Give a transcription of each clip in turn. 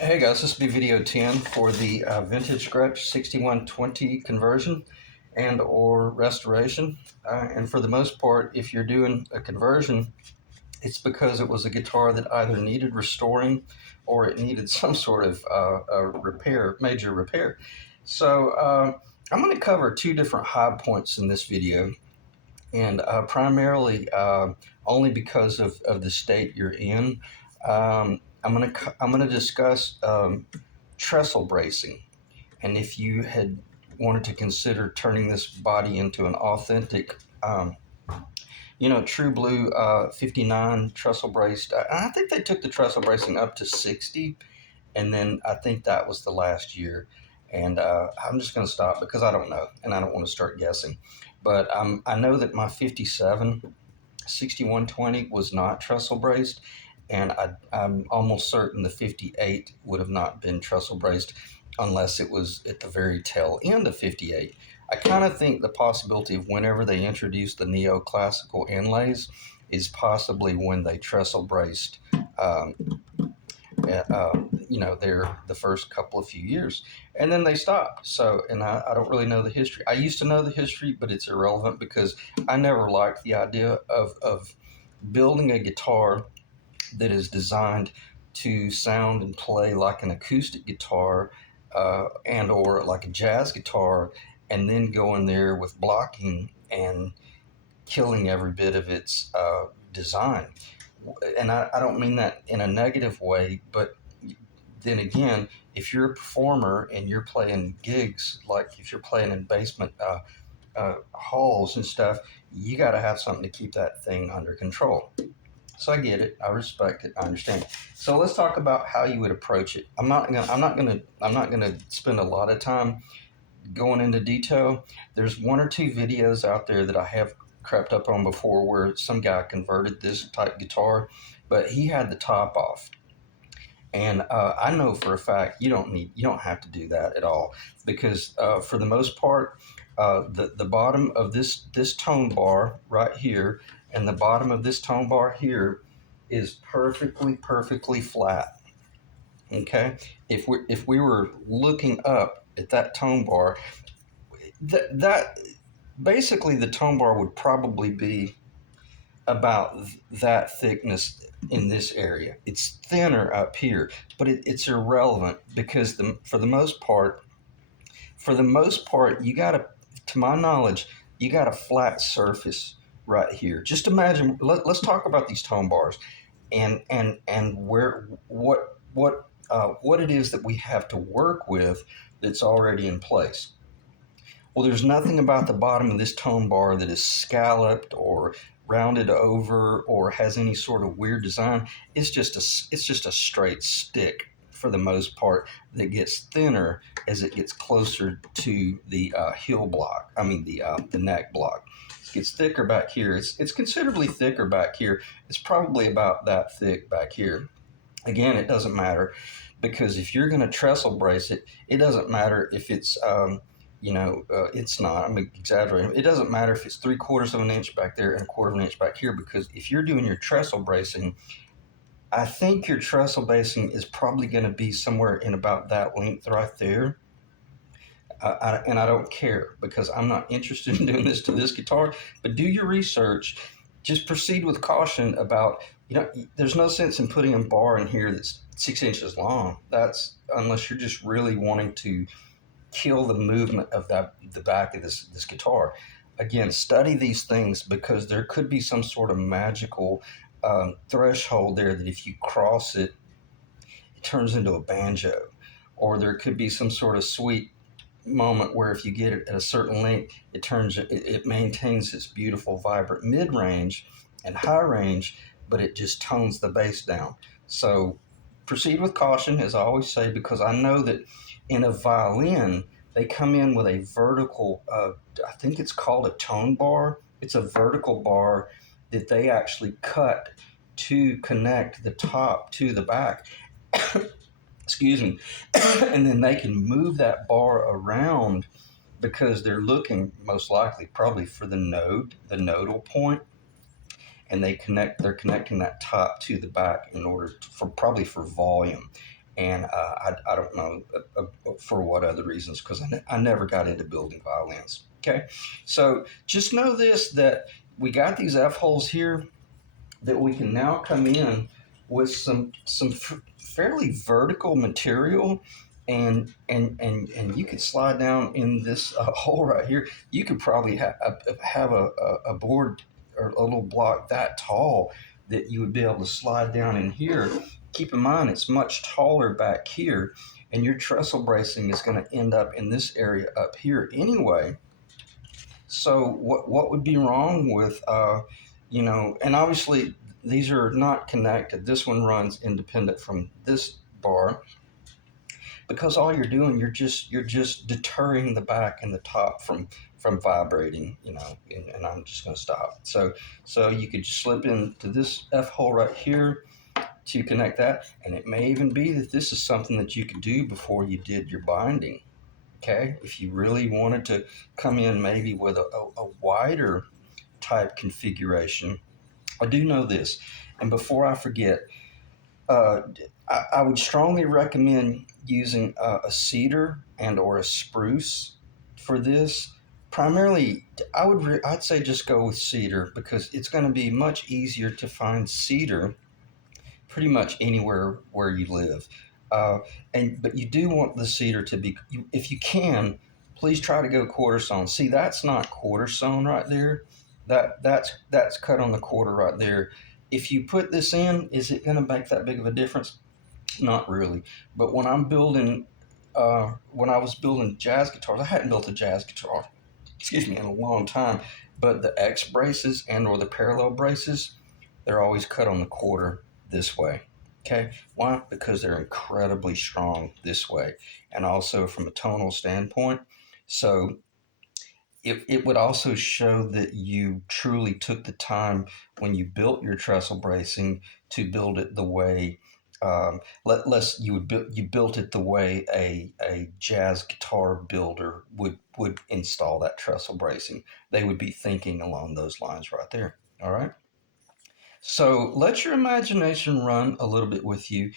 Hey guys, this will be video 10 for the vintage Gretsch 6120 conversion and or restoration. And for the most part, if you're doing a conversion, it's because it was a guitar that either needed restoring or it needed some sort of a repair, major repair. So I'm going to cover two different high points in this video, and primarily only because of the state you're in. I'm gonna discuss trestle bracing, and if you had wanted to consider turning this body into an authentic, true blue 59 trestle braced. I think they took the trestle bracing up to 60, and then I think that was the last year. And I'm just going to stop because I don't know, and I don't want to start guessing. But I know that my 57 6120 was not trestle braced, and I'm almost certain the 58 would have not been trestle braced unless it was at the very tail end of 58. I kind of think the possibility of whenever they introduced the neoclassical inlays is possibly when they trestle braced. Um, they're the first couple of few years, and then they stopped. So, and I don't really know the history. I used to know the history, but it's irrelevant because I never liked the idea of building a guitar that is designed to sound and play like an acoustic guitar and or like a jazz guitar, and then go in there with blocking and killing every bit of its design. And I don't mean that in a negative way, but then again, if you're a performer and you're playing gigs, like if you're playing in basement halls and stuff, you got to have something to keep that thing under control. So I get it. I respect it. I understand it. So let's talk about how you would approach it. I'm not gonna spend a lot of time going into detail. There's one or two videos out there that I have crept up on before where some guy converted this type guitar, but he had the top off. And I know for a fact you don't have to do that at all, because for the most part, the bottom of this tone bar right here and the bottom of this tone bar here is perfectly flat. Okay, if we were looking up at that tone bar, that basically the tone bar would probably be about that thickness in this area. It's thinner up here, but it's irrelevant because for the most part, you got to my knowledge, you got a flat surface right here. Just imagine. Let's talk about these tone bars and where what it is that we have to work with that's already in place. Well, there's nothing about the bottom of this tone bar that is scalloped or rounded over or has any sort of weird design. It's just a straight stick for the most part that gets thinner as it gets closer to the heel block. I mean the neck block. It gets thicker back here. It's considerably thicker back here. It's probably about that thick back here. Again, it doesn't matter because if you're going to trestle brace it, it doesn't matter if it's it's not. I'm exaggerating. It doesn't matter if it's 3/4 of an inch back there and 1/4 of an inch back here, because if you're doing your trestle bracing, I think your trestle bracing is probably going to be somewhere in about that length right there. And I don't care because I'm not interested in doing this to this guitar. But do your research. Just proceed with caution about, there's no sense in putting a bar in here that's 6 inches long. That's unless you're just really wanting to kill the movement of the back of this guitar. Again, study these things because there could be some sort of magical threshold there that if you cross it, it turns into a banjo, or there could be some sort of sweet moment where if you get it at a certain length, it maintains its beautiful vibrant mid range and high range, but it just tones the bass down. So proceed with caution, as I always say, because I know that in a violin they come in with a vertical. I think it's called a tone bar. It's a vertical bar that they actually cut to connect the top to the back. Excuse me. And then they can move that bar around because they're looking most likely probably for the nodal point, and they're connecting that top to the back in order for probably for volume. and I don't know for what other reasons, because I never got into building violins. Okay, so just know this, that we got these F holes here that we can now come in with some fairly vertical material, and you could slide down in this hole right here. You could probably have a board or a little block that tall that you would be able to slide down in here. Keep in mind it's much taller back here, and your trestle bracing is going to end up in this area up here anyway. So what would be wrong with and obviously these are not connected. This one runs independent from this bar, because all you're doing, you're just deterring the back and the top from vibrating, and I'm just going to stop. So you could slip into this F hole right here to connect that, and it may even be that this is something that you could do before you did your binding. Okay, if you really wanted to come in maybe with a wider type configuration. I do know this, and before I forget, uh, I would strongly recommend using a cedar and or a spruce for this. Primarily, I'd say just go with cedar, because it's going to be much easier to find cedar pretty much anywhere where you live. Uh, but you do want the cedar to be, if you can, please try to go quarter sawn. See, that's not quarter sawn right there. That's cut on the quarter right there. If you put this in, is it going to make that big of a difference? Not really. But when I was building jazz guitars, I hadn't built a jazz guitar, excuse me, in a long time. But the X braces and or the parallel braces, they're always cut on the quarter this way. Okay, why? Because they're incredibly strong this way, and also from a tonal standpoint. So it would also show that you truly took the time when you built your trestle bracing to build it the way less you built it the way a jazz guitar builder would install that trestle bracing. They would be thinking along those lines right there. All right. So let your imagination run a little bit with you,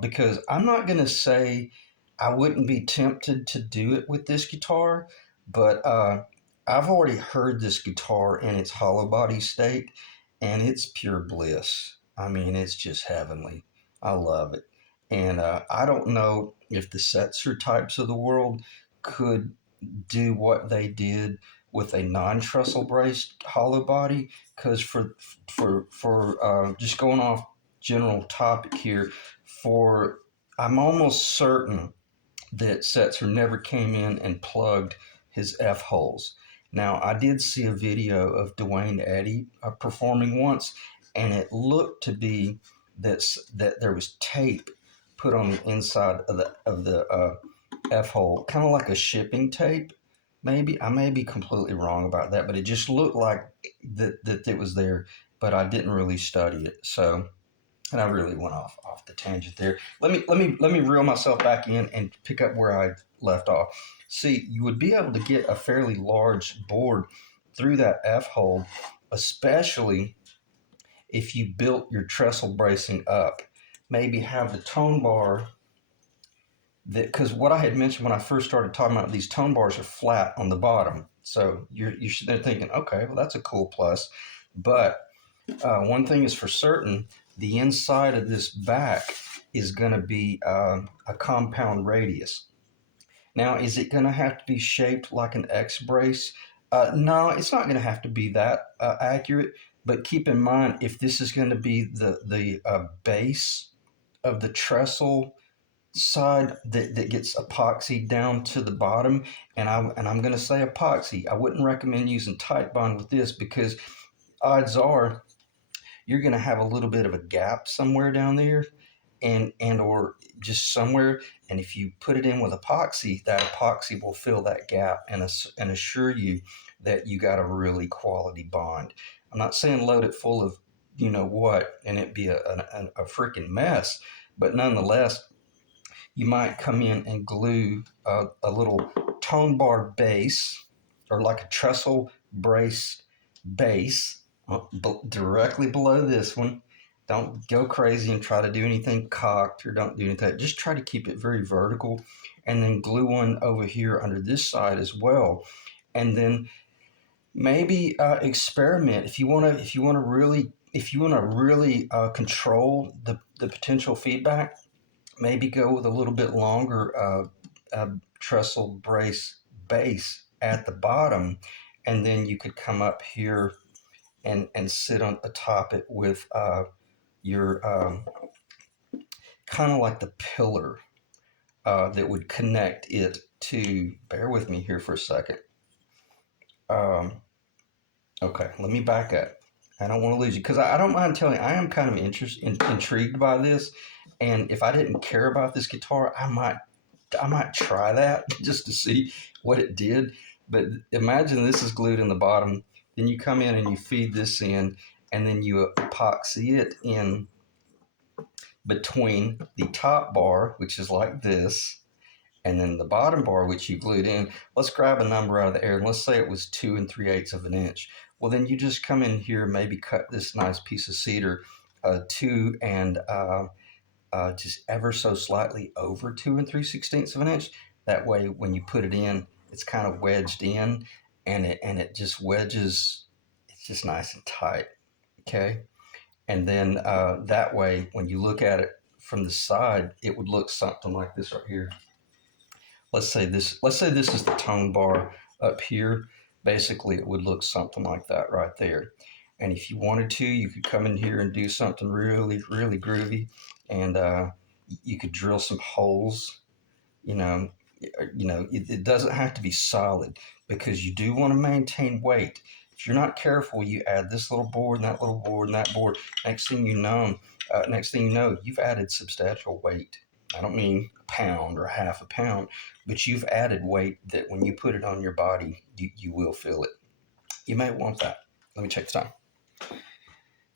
because I'm not going to say I wouldn't be tempted to do it with this guitar, but I've already heard this guitar in its hollow body state, and it's pure bliss. I mean, it's just heavenly. I love it. And I don't know if the Setzer types of the world could do what they did with a non-trestle braced hollow body, because for just going off general topic here, for I'm almost certain that Setzer never came in and plugged his F holes. Now, I did see a video of Dwayne Eddy performing once, and it looked to be that there was tape put on the inside of the F hole, kind of like a shipping tape. Maybe I may be completely wrong about that, but it just looked like that it was there. But I didn't really study it, so, and I really went off the tangent there. Let me reel myself back in and pick up where I left off. See, you would be able to get a fairly large board through that F hole, especially if you built your trestle bracing up. Maybe have the tone bar that, because what I had mentioned when I first started talking about these tone bars are flat on the bottom. So you're they're thinking, okay, well that's a cool plus. But one thing is for certain, the inside of this back is going to be a compound radius. Now, is it going to have to be shaped like an X brace? No, it's not going to have to be that accurate. But keep in mind, if this is going to be the base of the trestle side that gets epoxy down to the bottom, and I'm going to say epoxy. I wouldn't recommend using Titebond with this, because odds are you're going to have a little bit of a gap somewhere down there, and or just somewhere. And if you put it in with epoxy, that epoxy will fill that gap and assure you that you got a really quality bond. I'm not saying load it full of you know what and it be a freaking mess, but nonetheless you might come in and glue a little tone bar base, or like a trestle brace base directly below this one, Don't go crazy and try to do anything cocked or don't do anything. Just try to keep it very vertical, and then glue one over here under this side as well. And then maybe experiment if you want to. If you want to really control the potential feedback, maybe go with a little bit longer trestle brace base at the bottom, and then you could come up here and sit on atop it with your kind of like the pillar that would connect it to. Bear with me here for a second. Um, okay, let me back up. I don't want to lose you because I don't mind telling you, I am kind of intrigued by this. And if I didn't care about this guitar, I might try that just to see what it did. But imagine this is glued in the bottom. Then you come in and you feed this in, and then you epoxy it in between the top bar, which is like this, and then the bottom bar, which you glued in. Let's grab a number out of the air, and let's say it was 2 3/8 of an inch. Well, then you just come in here, maybe cut this nice piece of cedar 2 and just ever so slightly over 2 3/16 of an inch. That way, when you put it in, it's kind of wedged in, and it just wedges. It's just nice and tight. Okay, and then that way, when you look at it from the side, it would look something like this right here. Let's say this is the tone bar up here. Basically, it would look something like that right there. And if you wanted to, you could come in here and do something really, really groovy, and you could drill some holes. You know, it doesn't have to be solid because you do want to maintain weight. If you're not careful, you add this little board and that little board and that board. Next thing you know, you've added substantial weight. I don't mean a pound or half a pound, but you've added weight that when you put it on your body, you will feel it. You may want that. Let me check the time.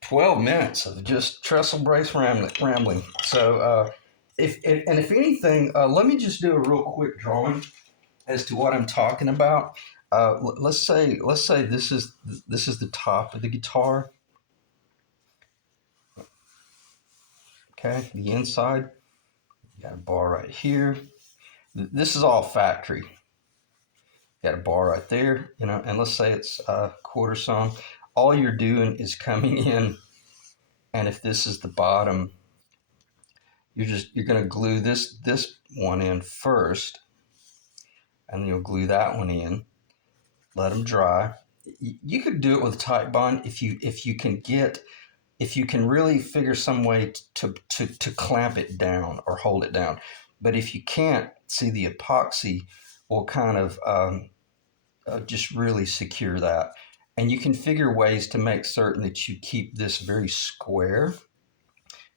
12 minutes of just trestle brace rambling. So, if anything, let me just do a real quick drawing as to what I'm talking about. Let's say this is the top of the guitar. Okay, the inside. You got a bar right here. This is all factory. Got a bar right there, and let's say it's a quarter sawn. All you're doing is coming in, and if this is the bottom, you're going to glue this one in first, and then you'll glue that one in. Let them dry. You could do it with Titebond if you can really figure some way to clamp it down or hold it down. But if you can't, see, the epoxy will kind of just really secure that. And you can figure ways to make certain that you keep this very square.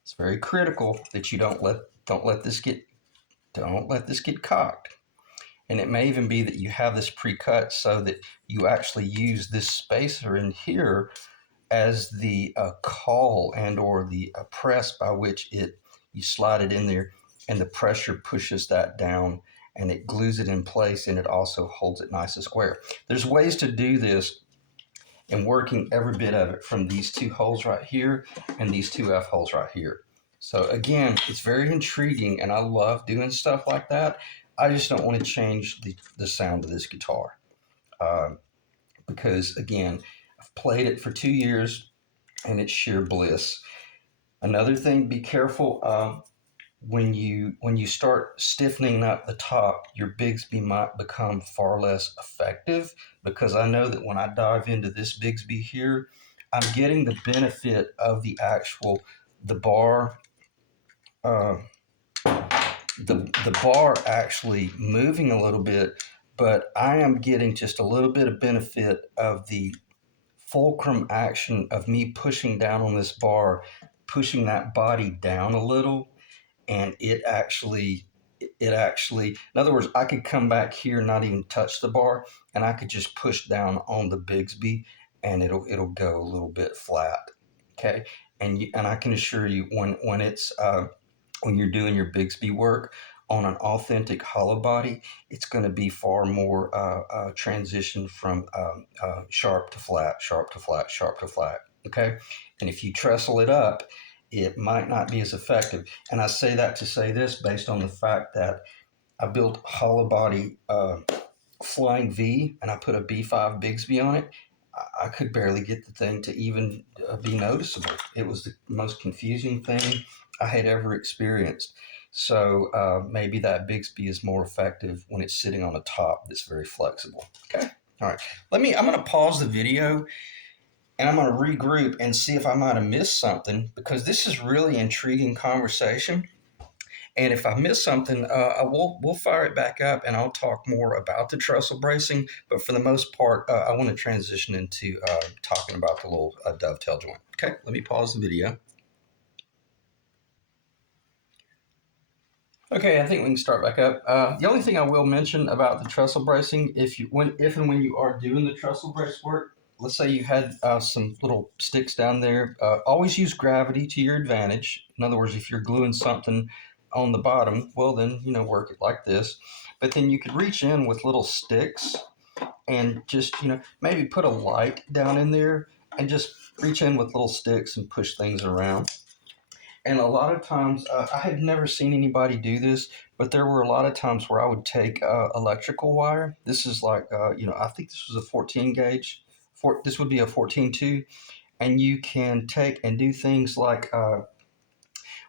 It's very critical that you don't let this get cocked. And it may even be that you have this pre-cut so that you actually use this spacer in here as the caul and or the press by which you slide it in there, and the pressure pushes that down and it glues it in place, and it also holds it nice and square. There's ways to do this, and working every bit of it from these two holes right here and these two F holes right here. So again, it's very intriguing, and I love doing stuff like that. I just don't want to change the sound of this guitar uh, because, again, I've played it for 2 years, and it's sheer bliss. Another thing, be careful when you start stiffening up the top, your Bigsby might become far less effective, because I know that when I dive into this Bigsby here, I'm getting the benefit of the bar. Uh, the bar actually moving a little bit, but I am getting just a little bit of benefit of the fulcrum action of me pushing down on this bar, pushing that body down a little, and it actually, in other words, I could come back here, not even touch the bar, and I could just push down on the Bigsby, and it'll go a little bit flat. Okay, and I can assure you, when you're doing your Bigsby work on an authentic hollow body, it's going to be far more transition from sharp to flat, sharp to flat, sharp to flat. Okay, and if you trestle it up, it might not be as effective. And I say that to say this based on the fact that I built hollow body Flying V and I put a B5 Bigsby on it. I could barely get the thing to even be noticeable. It was the most confusing thing I had ever experienced. So maybe that Bigsby is more effective when it's sitting on a top that's very flexible. Okay. All right. I'm going to pause the video and I'm going to regroup and see if I might have missed something because this is really intriguing conversation. And if I miss something, we'll fire it back up and I'll talk more about the trestle bracing. But for the most part, I want to transition into talking about the little dovetail joint. Okay, let me pause the video. Okay, I think we can start back up. The only thing I will mention about the trestle bracing, if and when you are doing the trestle brace work, let's say you had some little sticks down there, always use gravity to your advantage. In other words, if you're gluing something on the bottom, well then, work it like this. But then you could reach in with little sticks and just, maybe put a light down in there and just reach in with little sticks and push things around. And a lot of times, I had never seen anybody do this, but there were a lot of times where I would take electrical wire. This is like, I think this was a 14 gauge. This would be a 14-2. And you can take and do things like,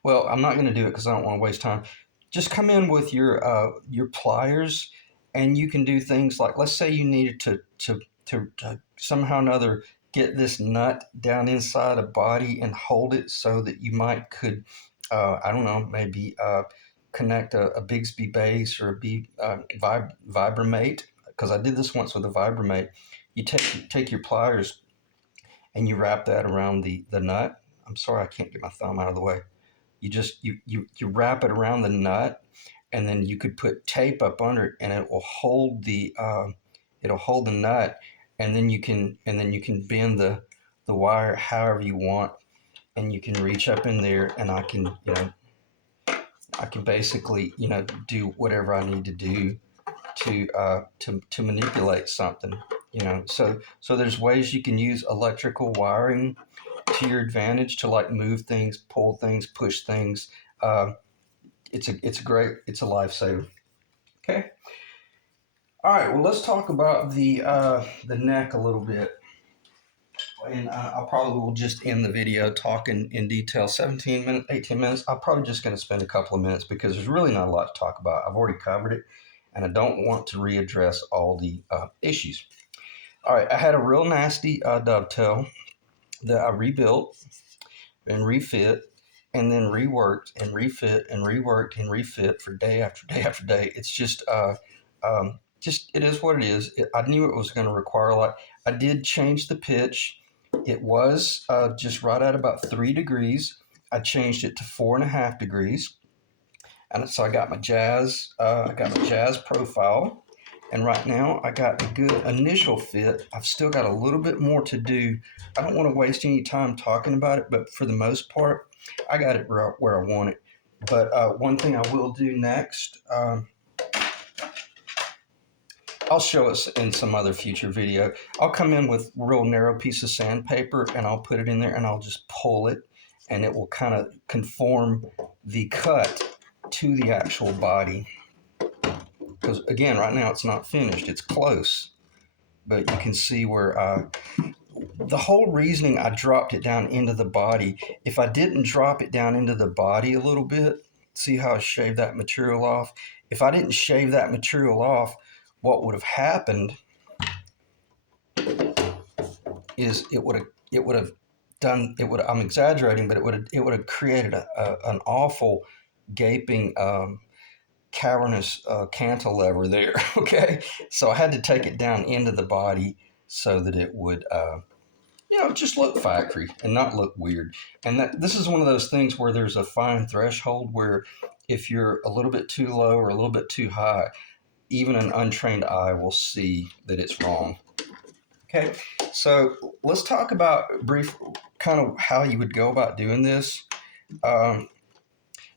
well, I'm not going to do it because I don't want to waste time. Just come in with your pliers, and you can do things like, let's say you needed to somehow or another get this nut down inside a body and hold it so that you could, I don't know, maybe connect a Bigsby base or Vibramate. Because I did this once with a Vibramate. You take your pliers and you wrap that around the nut. I'm sorry, I can't get my thumb out of the way. You just you wrap it around the nut, and then you could put tape up under it, and it will hold the nut, and then you can bend the wire however you want, and you can reach up in there, and I can basically do whatever I need to do to manipulate something. So there's ways you can use electrical wiring to your advantage to like move things, pull things, push things. It's a lifesaver. Okay. All right. Well, let's talk about the neck a little bit, and I'll probably will just end the video talking in detail. 17 minutes, 18 minutes. I'm probably just going to spend a couple of minutes because there's really not a lot to talk about. I've already covered it, and I don't want to readdress all the issues. All right. I had a real nasty dovetail that I rebuilt and refit and then reworked and refit and reworked and refit for day after day after day. It's just it is what it is. I knew it was going to require a lot. I did change the pitch. It was just right at about 3 degrees. I changed it to 4.5 degrees, and so I got my jazz. I got my jazz profile. And right now, I got a good initial fit. I've still got a little bit more to do. I don't want to waste any time talking about it, but for the most part, I got it where I want it. But one thing I will do next, I'll show us in some other future video. I'll come in with a real narrow piece of sandpaper, and I'll put it in there, and I'll just pull it, and it will kind of conform the cut to the actual body. Because again, right now it's not finished, it's close, but you can see where the whole reasoning I dropped it down into the body. If I didn't drop it down into the body a little bit, see how I shaved that material off? If I didn't shave that material off, what would have happened is it would have done, I'm exaggerating, but it would have created an awful gaping cavernous cantilever there. Okay, so I had to take it down into the body so that it would just look factory and not look weird. And this is one of those things where there's a fine threshold where if you're a little bit too low or a little bit too high, even an untrained eye will see that it's wrong. Okay, so let's talk about brief kind of how you would go about doing this.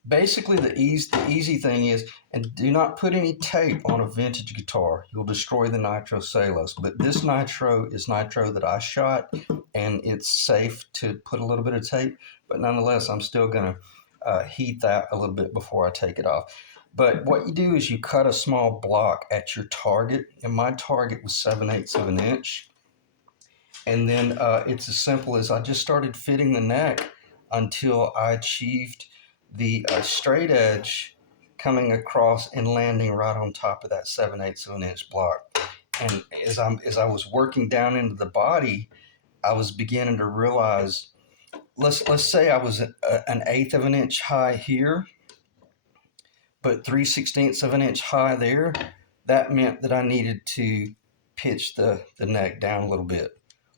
Basically, the easy thing is, and do not put any tape on a vintage guitar. You'll destroy the nitrocellulose. But this nitro is nitro that I shot, and it's safe to put a little bit of tape, but nonetheless, I'm still going to heat that a little bit before I take it off. But what you do is you cut a small block at your target, and my target was 7/8 of an inch. And then it's as simple as I just started fitting the neck until I achieved the straight edge coming across and landing right on top of that 7/8 of an inch block. And as I was working down into the body, I was beginning to realize, let's say I was an eighth of an inch high here, but 3/16 of an inch high there. That meant that I needed to pitch the neck down a little bit.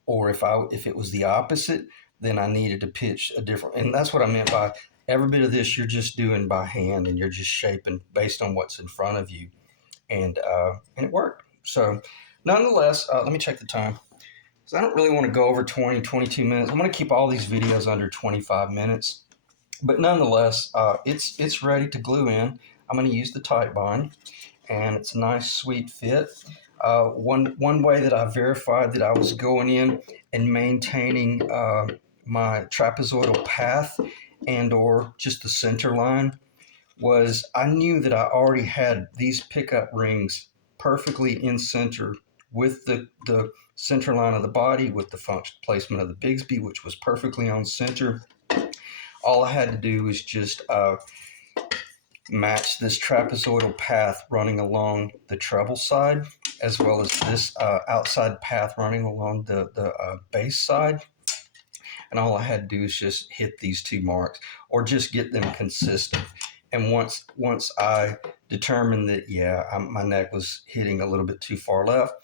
Or if it was the opposite, then I needed to pitch a different. And that's what I meant by every bit of this you're just doing by hand, and you're just shaping based on what's in front of you, and it worked. So nonetheless, let me check the time. So I don't really want to go over 20, 22 minutes. I'm going to keep all these videos under 25 minutes. But nonetheless, it's ready to glue in. I'm going to use the tight bond, and it's a nice, sweet fit. One way that I verified that I was going in and maintaining my trapezoidal path and or just the center line was I knew that I already had these pickup rings perfectly in center with the center line of the body, with the function placement of the Bigsby, which was perfectly on center. All I had to do was just match this trapezoidal path running along the treble side, as well as this outside path running along the bass side. And all I had to do is just hit these two marks, or just get them consistent. And once I determined that, my neck was hitting a little bit too far left,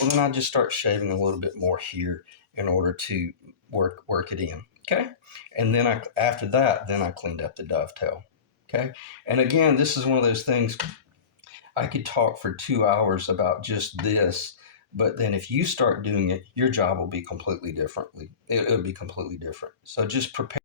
well, then I just start shaving a little bit more here in order to work it in. Okay. And then after that, then I cleaned up the dovetail. Okay. And again, this is one of those things I could talk for 2 hours about just this, but then if you start doing it, your job will be completely differently. It'll be completely different. So just prepare.